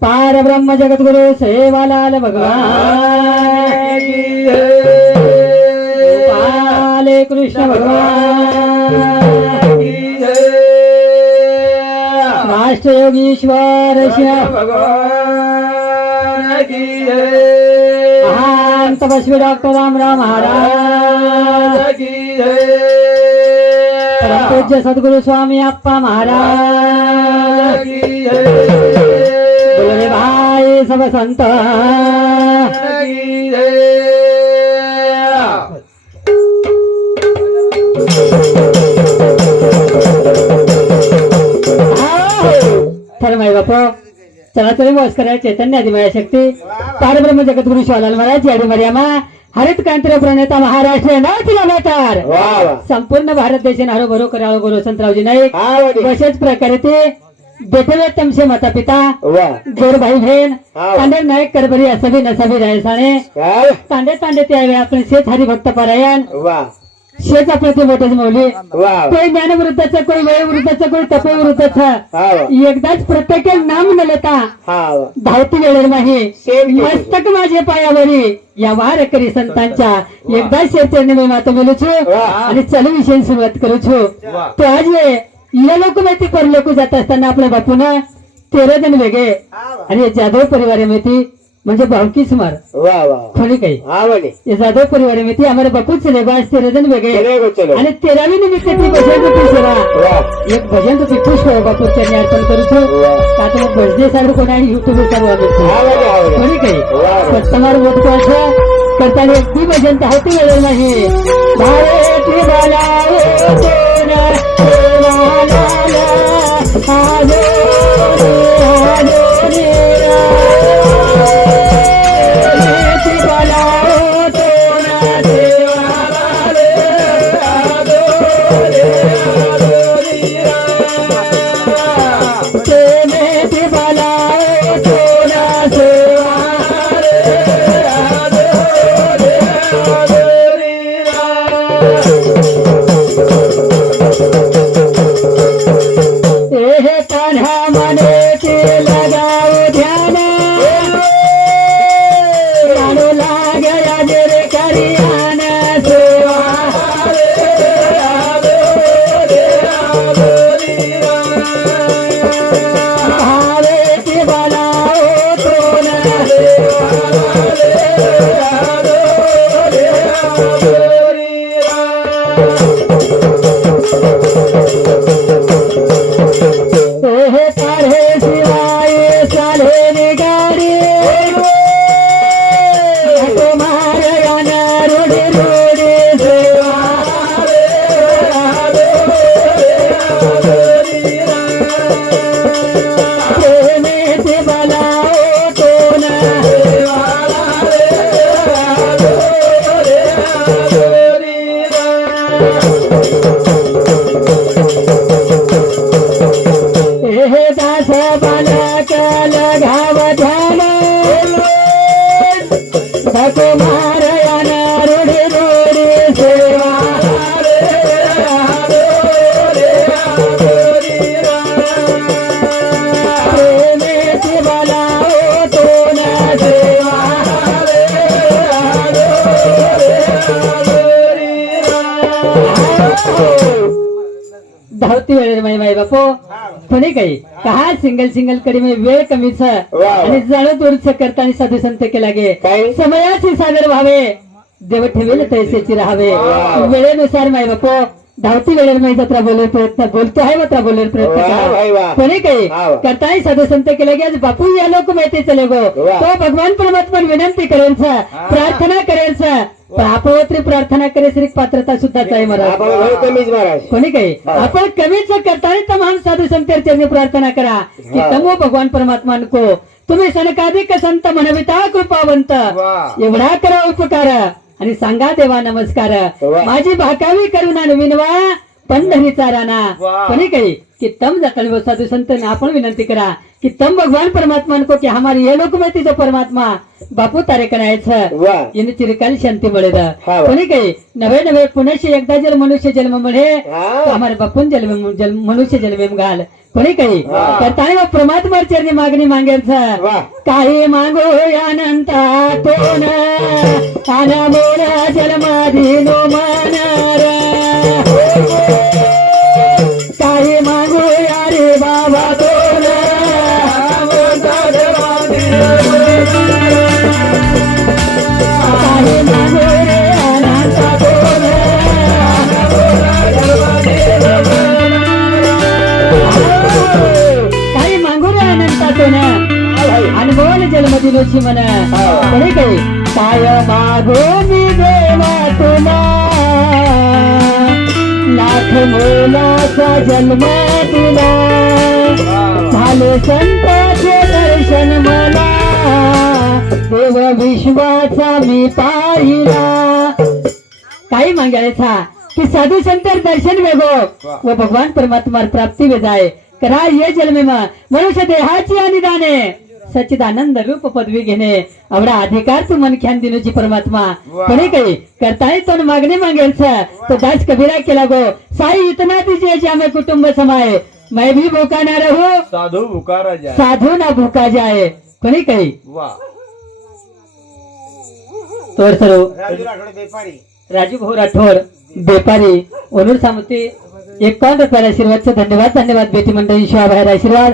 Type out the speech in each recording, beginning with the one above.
पार ब्रह्म जगद्गुरु सेवालाल भगवान। पाले कृष्ण भगवान। राष्ट्रयोगीश्वर महान तपस्वी डॉक्टर रामराव महाराज। पूज्य सद्गुरु स्वामी अप्पा महाराज. बोले भाई सब संत. माय बाप चला तरी बस करा चैतन्य आदिमया शक्ती. पारब्रह्म जगद्गुरु शिवालाल महाराज याडी हरित क्रांती प्रणेता महाराष्ट्र नऊ किलोमीटर संपूर्ण भारत देशाने हरोभरो करावं गुरु वसंतरावजी नाईक. तसेच प्रकारे ते बेटवे तमसे माता पिता गोर भाई बहन हा. तांडे नायक करबरी असबी नसबी रायसाने. तांडे तांडे ते आहे आपण शेत हरिभक्त पारायण. शेत आपलं ते मोठेच मौली कोई ज्ञान वृत्ताचं कोई वय वृत्ताचं कोई तप वृत्ताचं एकदाच प्रत्येक नाम न लेता धावती वेळेर नाही. मस्तक माझे पायावरी. या वार करी संतांच्या एकदा शेतने मी माता बोलू छो वा. आणि चल विषय सुरुवात करू छो. तो आज ये लोक माहिती पर लोक जात असताना आपल्या बापून तेरा जण वेगळे. आणि जाधव परिवार माहिती. म्हणजे बावकी सुमार. वा खोली काही. जाधव परिवार में थी हमारे बापू चले बाईस तेरा जण वेगळे. आणि तेरावी निमित्त ती भजन रुपी सेवा. एक भजन तुम्ही खुश हो, पुष्प बापू चरणी अर्पण करू तो का तो मग भजने सारू कोणी आणि युट्यूब वर चालू आलो हाँ खोली काही. कस्टमर वोट सत्तमार करता करताना ती भजन तर होती वेळ नाही. भारत मला वतन, देवाला आलो, आलो. money बापो कोणी काही? का सिंगल सिंगल करी मी वेळ कमीच. आणि जण दूरच करता आणि साधू संत केला गे? समयाची सादर व्हावे. देव ठेवेल तैसेची राहावे. वेळेनुसार माई बापो धावती वेळेर माई जत्रा बोलले प्रयत्न बोलतो आहे मात्र बोलले प्रयत्न. कोणी काही. करताय साधू संत केला गे आज बापू या लोक माहिती चले गो. तो भगवान परमात्मा विनंती करेल प्रार्थना करेल आपण प्रार्थना करे श्री पात्रता सुद्धाच आहे मला कोणी काही. आपण कमीच करताय तमाम साधू संत चरणी प्रार्थना करा. की. तमो भगवान परमात्मा को तुम्ही सनकाधिक संत म्हणविता कृपावंत. एवढा करा उपकार. आणि सांगा देवा नमस्कार. माझी भाकावी करुणा विनवा पंढरीचा राणा. कोणी काही कि तम जकल साधू संत आपण विनंती करा कि तम भगवान परमात्मा को कि हमारे ये लोक में जो परमात्मा. बापू तारे करायचं. इन शांती मिळेल. कोणी काही नवे नवे पुण्याशी एकदा जर मनुष्य जन्म मिळे हमारे बापून जन्म मनुष्य जन्म घाल. कोणी काही करता व परमात्मा चरणी मागणी मागायचं काही मागो अनंता तोन आला बोला जन्माधी नो मानारा. जन्मदिनोची मन कोणी काही काय मागो मी देवा तुला लाख मोलाचा जन्म तुला. झाले संताचे दर्शन मला. देव विश्वाचा मी पाहिला. काही मागायचा की साधू संतर दर्शन वेगो व. भगवान परमात्मा प्राप्ती वे जाय करा ये जन्मे मनुष्य देहाची आणि दाने सच्चिदानंद रूप पदवी घेणे एवढा अधिकार तू मन ख्यान दिनोची परमात्मा. कोणी काही करताय तो मागणी मागेल तो दास कबीरा केला गो साई इतना दीजिए श्यामे कुटुंब समाये मैं भी भूखा ना रहूं साधू भुकारा जाय साधू ना भूखा जाए कोणी काही तोर सर्व राजू राजू भाऊ राठोड बेपारी ओनूर सामंती एकावन्न रुपयाला आशीर्वादचे धन्यवाद धन्यवाद बेटी मंडळी शिवाबाहेर आशीर्वाद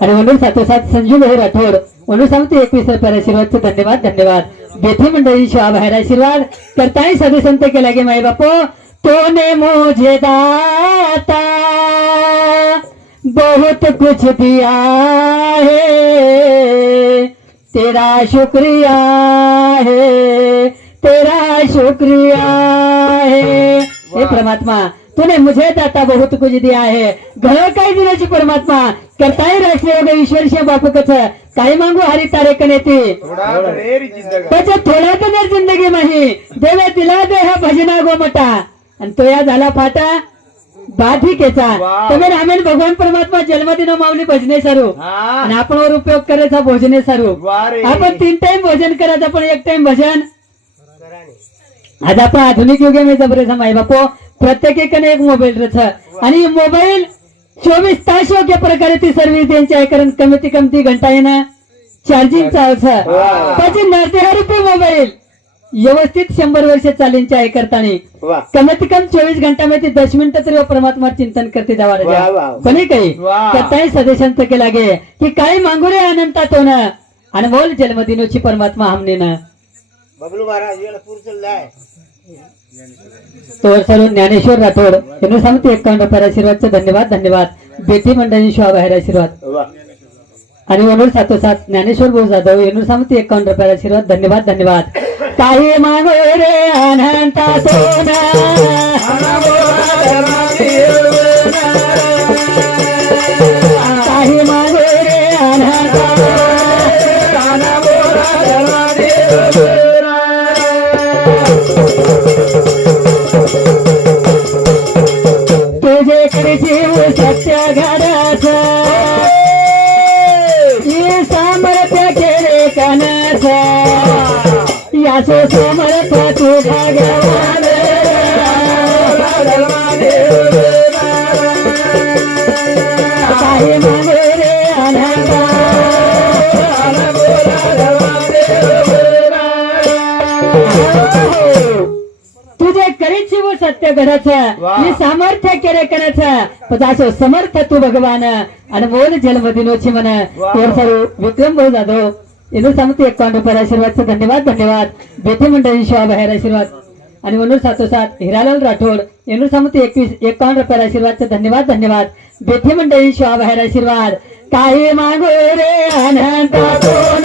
आणि म्हणून सातोसात संजू भाऊ राठोड म्हणून सांगतो एकवीस रुपयाला आशीर्वादचे धन्यवाद धन्यवाद. बेटी मंडळी शिवाबाहेर आशीर्वाद. करताय साधू संत केला गे माई बापो तोने मुझे दाता. बहुत कुछ दिया है. तेरा शुक्रिया है. तेरा शुक्रिया है. हे परमात्मा तूने मुझे दाता बहुत कुछ दिया है। घर काही दिल्याची परमात्मा? करताय राष्ट्रीय ईश्वर शे बापू कच काही मागू हरी तारे कनेती त्याच्या थोड्या तर जिंदगी माही. देवे दिला दे हा भजना गोमटा आणि तो या झाला फाटा बाधिकेचा. तुम्ही रामेन भगवान परमात्मा जन्मदिन माऊली भजने सारू. आणि आपण वर उपयोग करायचा भोजने सारू. आपण तीन टाइम भोजन करायचं आपण एक टाइम भजन. आज आपण आधुनिक युगे जबरेचा माई बापो प्रत्येकाने एक मोबाईल रच आणि मोबाईल चोवीस तास योग्य प्रकारे ती सर्व्हिस द्यायची आहे कारण कमीत कमी घंटा येणं चार्जिंग चालचं वा. त्याची नरते रुपये मोबाईल व्यवस्थित शंभर वर्ष चालींची आहे करताना. कमीत कमी चोवीस घंटामध्ये दस मिनिटं तरी परमात्मा चिंतन करते जावा. कोणी काही. करताय सदेशांत केला गे की काही मागू रे अनंतात होणं? आणि बोल जन्मदिनोची परमात्मा हमनेनं. बबलू महाराज याला पूर चाललाय. ज्ञानेश्वर राठोड यांनी सांगते एकावन्न रुपयाला आशीर्वादचे धन्यवाद धन्यवाद. बेटी मंडळी शिवा बाहेर आशीर्वाद. आणि म्हणून सातोसात ज्ञानेश्वर भाऊ जाधव यांनी सांगते एकावन्न रुपयाला आशीर्वाद धन्यवाद धन्यवाद. काही मागो रे अनंता सोना. तुझे करीची व सत्य घडाचं. मी सामर्थ्य केले करायचं. असं समर्थ तू भगवान. अनमोल जन्मदिनोची मन वा. वर सर्व विक्रम भाऊ जाधव. येणूर सांगते एकावन्न रुपयाला आशीर्वादचा. धन्यवाद धन्यवाद. बेथे मंडळी शिवा बाहेर आशीर्वाद. आणि म्हणून सातोसात हिरालाल राठोड. येणूर सांगते एकवीस एकावन्न रुपयाला आशीर्वादचा. धन्यवाद धन्यवाद. बेथे मंडळी शिवा बाहेर आशीर्वाद. काही मागो रे अनंता कोण?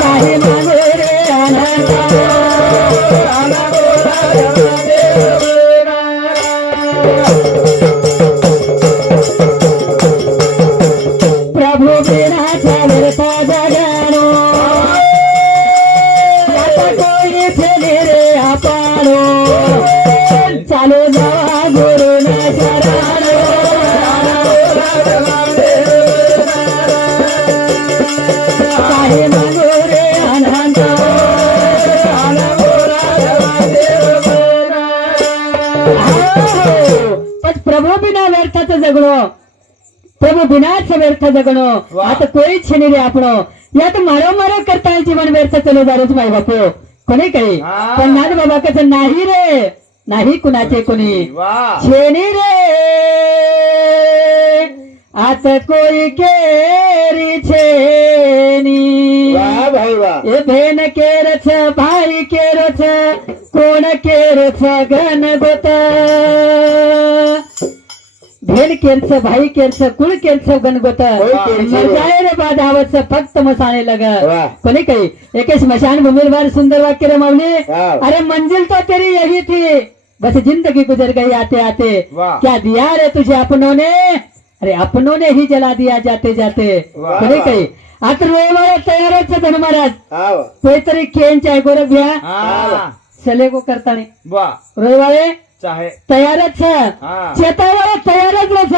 काही प्रभू बिना व्यर्थाचं जगणं. प्रभू बिनाच व्यर्थ जगणं. वा. आता कोणीच छेनी रे आपण. यात मारो मारो करता जीवन व्यर्थ चलो जारोच माय बापू. कोणी काही. पण नाद बाबा कसं नाही रे. नाही कुणाचे कोणी. छेनी रे. आता कोई केरी छेनी. ए भेन केरच भाई केरच कोण केरच गण गोत भेन केरच भाई केरच कुळ केरच गण गोत होय केरचं. मरजाय रे बाधावच फक्त मसाणे लग. कोणी काही एके स्मशान भूमि बार सुंदर वाक्य रे माऊली. अरे मंजिल तो तेरी यही थी बस जिंदगी गुजर गई आते आते. क्या दिया रे तुझे अपनों ने अरे अपनों ने ही जला दिया जाते जाते कोणी. काही आता तयारच हा वा कोणीतरी आहे गोरख सलेगो करताने रविवारे तयारच चेतावर तयारच रस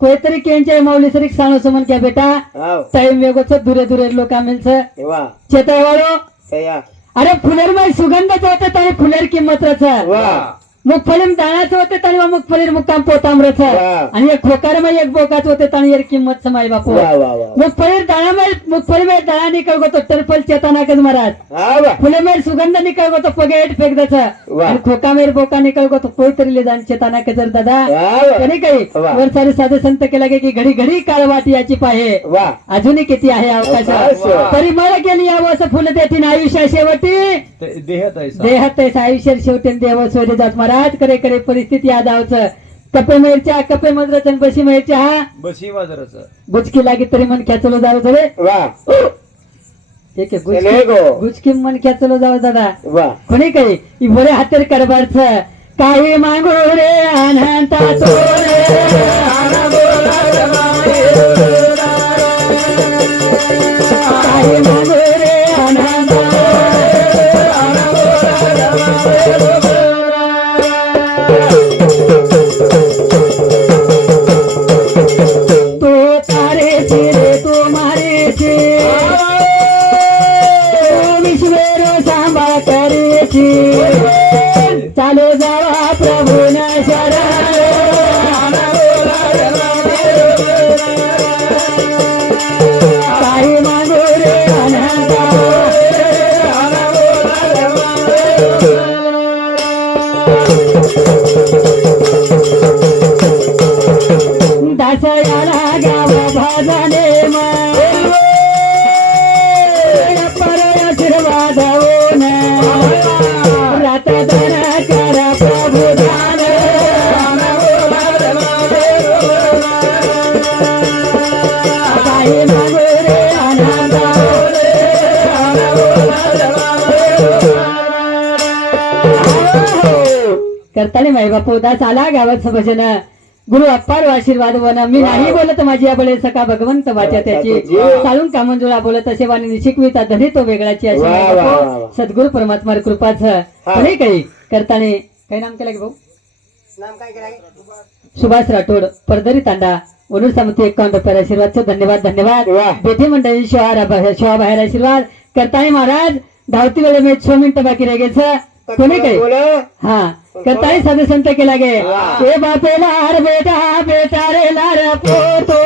कोयतरी केंच्या माऊली सरी सांगू समन क्या बेटा टाइम वेगोच दुरे दुरे लोक आमेल चेतावारो अरे फुलेर माई सुगंधच होतं तरी फुलेर किंमत रच वा मुगफलीम दाणाचं होते त्याने मुगफलीर मुक्काम वाह. आणि एक खोकारमध्ये एक बोकाच होते त्याने एक किंमत समाय बापू. वा वा वा. मुगफलीर दाणा में मुगफली में दाणा निकल गो तो टरफल चेतना कज महाराज. हा फुले मेर सुगंध निकल गो तो पगेट फेक दच वाह. आणि खोका मेर बोका निकल गो तो कोई तरी ले जाण चेतना कजर दादा कोणी काही. वर सारे साधे संत के लगे की घडी घडी काळ वाट याची पाहे. अजूनही किती आहे अवकाश? अवकाश. परिमळ केली यावं असं फुलं देतील आयुष्या शेवटी. देहत देहात तेच आयुष्य शेवटी देव सोडे जात. महाराज करे करे परिस्थिती आदावच कपे मेरच्या कपे मद्रचन बशी मेरच्या हा बशी बाजाराच गुचकी लागी तरी मन खेचलो जावं रे वा ठीक आहे चले गुचकी गो गुचकी मन खेचलो जावं दादा वा कोणी काही ही बरे हातेर कारभारच काही मागो रे अनंता तो रे काही मागो रे अनंता तो કાઈ करताना माई बापू दास आला गावात भजन गुरु अप्पार आशीर्वाद वन. मी नाही बोलत माझी या बळे सका भगवंत वाच्या त्याची. चालून कामंजुळा बोलत असे वाणी शिकविता धनी तो वेगळाची अशी. सद्गुरु परमात्मा कृपाच. नाही काही करताना. काही नाम केलं की भाऊ? नाम काय करायचं सुभाष राठोड परदरी तांडा वडूर समिती एकावन्न रुपये आशीर्वाद. धन्यवाद धन्यवाद. वा. बेटी मंडळी शिवा शिवा बाहेर आशीर्वाद. करताय महाराज. धावती वेळे मी छो मिनिटं बाकी रह गेच कोणी काही? हा. साधे संत केला गे. वा. ए बापे लार बेटा बेटा रे लार पोतो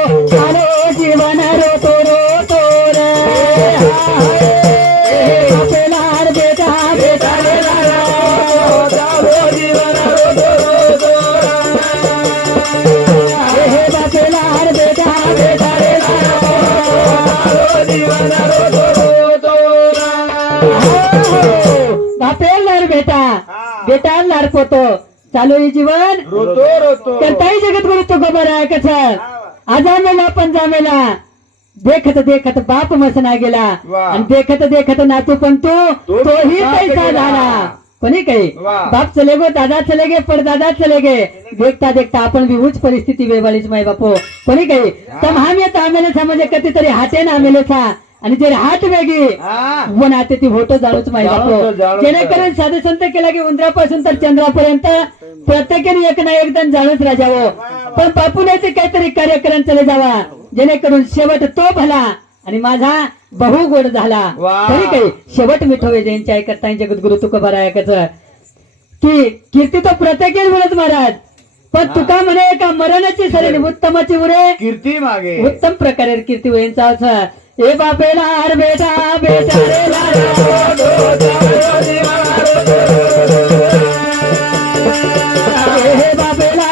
आलो जीवन रोतो रोतो रे. लाड पोतो चालू ही जीवन? रोतो रोतो करताही जगत गुरु तो गोबर आहे कस आजा मेला पंजा मेला देखत देखत बाप मसना गेला. आणि देखत देखत नातू पण तू तो तोही पैसा. झाला. कोणी काही. बाप चले गो दादा चले गे परदादा चले गे. देखता देखता आपण बी उच परिस्थिती वेवाळीच माय बापो कोणी काही? तम हम येत आमेले म्हणजे कधीतरी हाते ना आमेले आणि जर हात वेगळी हा. वन आता ती फोटो जाणूच माहिती. जेणेकरून साधे संत केला की उंदरापासून तर चंद्रापर्यंत प्रत्येकाने एक ना एक जण जाणूच राजावं. पण बापूने काहीतरी कार्यक्रम चले जावा. जेणेकरून शेवट तो भला आणि माझा बहु गोड झाला. तरी काही शेवट मिठवे जयंती ऐकता जगद्गुरु तुकोबा ऐकायचं की कीर्ती तो प्रत्येक बोलत महाराज. पण तुका म्हणे का मरणाची सरी उत्तमाची उरे. कीर्ती मागे. उत्तम प्रकारे कीर्ती होईंचा असं ए बापेला अर बेटा बेटा रे लाला. ए बापेला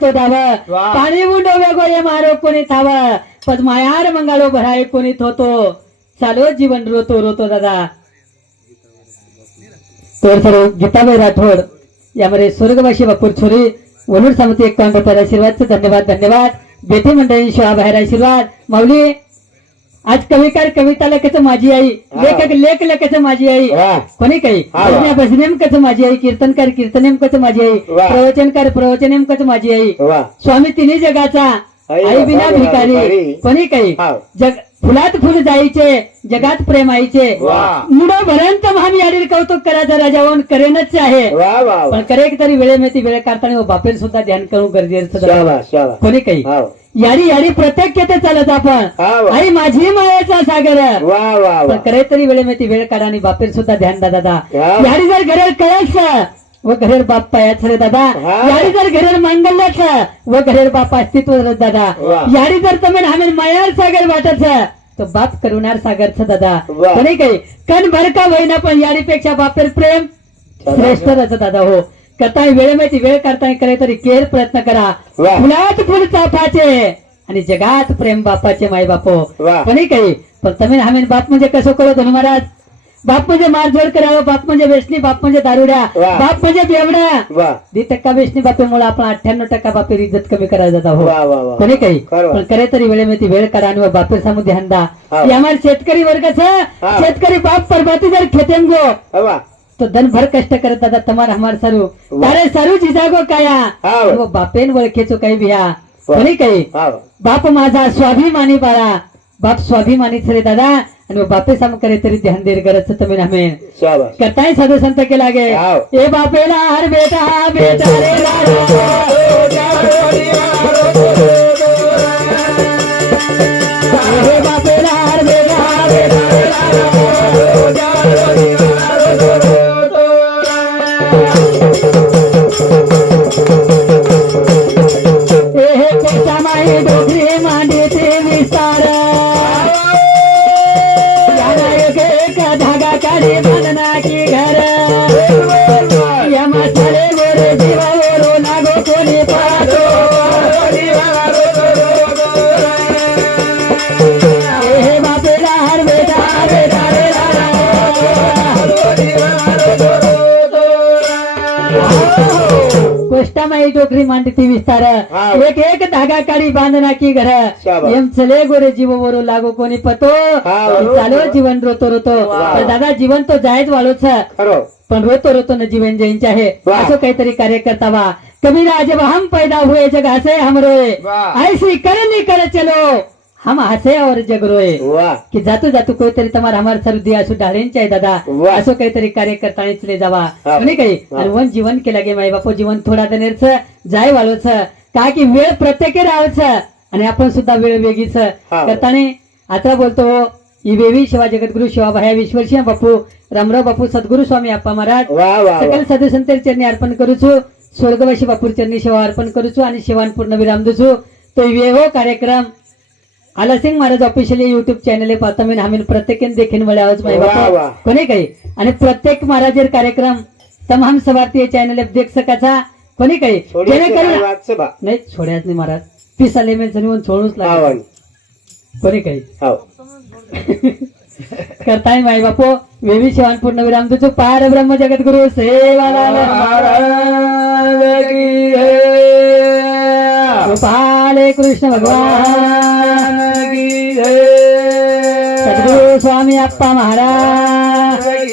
ती मांडतो दाव वा. पाणी उंडो वेगो ये मारो कोणी थाव पद मायार मंगालो भराय कोणी थोतो. चालो जीवन रोतो रोतो दादा. तर सर्व गीताबाई राठोड यामध्ये स्वर्गवासी बापूर छोरी वलूर समिती एक पर आशीर्वाद धन्यवाद धन्यवाद. बेटी मंडळी शिवा बाहेर आशीर्वाद. माऊली आज कविकार कविता लेखाचं माझी आई लेखक लेख लेखाचं माझी आई. कोणी काही. भजन्या भजनेमकच माझी आई कीर्तनकार कीर्तनेमकच माझी आई. प्रवचनकार प्रवचनेमकच माझी आई. स्वामी तिन्ही जगाचा आई बाबा भिकारी. कोणी काही. हा. जग फुलात फुल जायचे जगात प्रेम आईचे. मुड भरंत महान याडील कौतुक करायचं राजावून करेनच आहे. पण करे तरी वेळेमेती वेळ काढताना व बापेर सुद्धा ध्यान करून गरजेचं कोणी काही. हा याडी याडी प्रत्येक येते चालत आपण. हा आई माझी मायाचा सागर. पण करे तरी वेळेमेती वेळ काढा आणि बापेर सुद्धा ध्यान दादा हा. याडी जर घरेर कळायच व घरेर बाप पायाच रे दादा. याडी जर घरेर मांगल्याच व घरेर बाप अस्तित्व दादा. याडी जर तुम्ही आम्ही मायार सागर वाटच तो बाप करुणार सागरच दादा वा. कोणी काही कण भर का होईना पण याडीपेक्षा बापेर प्रेम श्रेष्ठच दादा हो करता वेळेमेती वेळ करता करे तरी केर प्रयत्न करा. फुलात फुल चापाचे आणि जगात प्रेम बापाचे माय बापो. कोणी काही पण तुम्ही आम्ही बाप म्हणजे कसं कळत महाराज बाप म्हणजे मारझोड करावं बाप म्हणजे वेसणी बाप म्हणजे दारुड्या वा. बाप म्हणजे बेवड्या वा. दी टक्का वेसणी बापेमुळे आपण अठ्ठ्याण्णव टक्का बापेर इज्जत कमी करायला जात आहोत. वा वा वा. कोणी काही? खरं. पण करे तरी वेळेमध्ये वेळ करा आणि बापेर समोर ध्यान दा हा. हे आम्हाला शेतकरी वर्गाच हा. शेतकरी बाप परबाती जर खेतेम गो. वा. तो धनभर कष्ट करत दादा तुम्हाला हमार सारू. वा. तारे सारू जिजागो काया. हा. व. बापेन वळखेचो काही बिया. वा. कोणी काही? बाप माझा स्वाभिमानी बाळा. बाप स्वाभिमानीच रे दादा. आणि बापे साम करे तरी ध्यान देर करत तुम्ही नामे शाबास करताय साधू संत के लागे. ए बापेला हर बेटा बेटा रे लाला. डोकरी मांडी ती विस्तार. एक एक धागा काढी बांधना की घर. एम चले गोरे जीववरो लागो कोणी पतो. चालो जीवन रोतो रोतो. दादा जीवन तो जायच वाळूच. पण रोतो रोतो न जीवन जयंचे आहे. असं काहीतरी कार्य करता वा. कबीरा जब हम पैदा हुए जग हसे हम रोए. ऐसी करनी कर चलो. हम हसे और जग रोए वा की जातो जातो कोणतरी तुम्हाला हमार सर्दी असो ढाळेंचे आहे दादा वा. असं काहीतरी कार्य करता चले जावा हा. म्हणे काही हा. आणि वन जीवन केला गे माई बापू जीवन थोडा दनेरच जाय वाळूच का की वेळ प्रत्येके राहायच आणि आपण सुद्धा वेळ वेगळीच हा. करताने आता बोलतो ही वेवी शिवा जगद्गुरु शिवा भाया विश्वरसिंह बापू रामराव बापू सद्गुरु स्वामी अप्पा महाराज वा वा सकल साधू संतर चरणी अर्पण करूचो स्वर्गवासी बापूर चरणी सेवा अर्पण करूचो आणि शिवान पूर्ण विराम दुचो तो वेहो कार्यक्रम आलासिंग महाराज ऑफिशियल युट्यूब चॅनल पाहता. मी आम्ही प्रत्येक देखील मला आवाज बाबा कोणी काही? आणि प्रत्येक महाराज कार्यक्रम तमाम सभारतीय चॅनल देख सकाचा कोणी काही? जेणेकरून नाही छोड्याच नाही महाराज. पीस आले मी सोडूच लागला. कोणी काही? करताय माई बापो. वेवी शिवान पूर्ण विराम तुझो पार ब्रह्म जगत गुरु सेवा ગોપાલ કૃષ્ણ ભગવાન સદગુરુ સ્વામી આપવા મહારાજ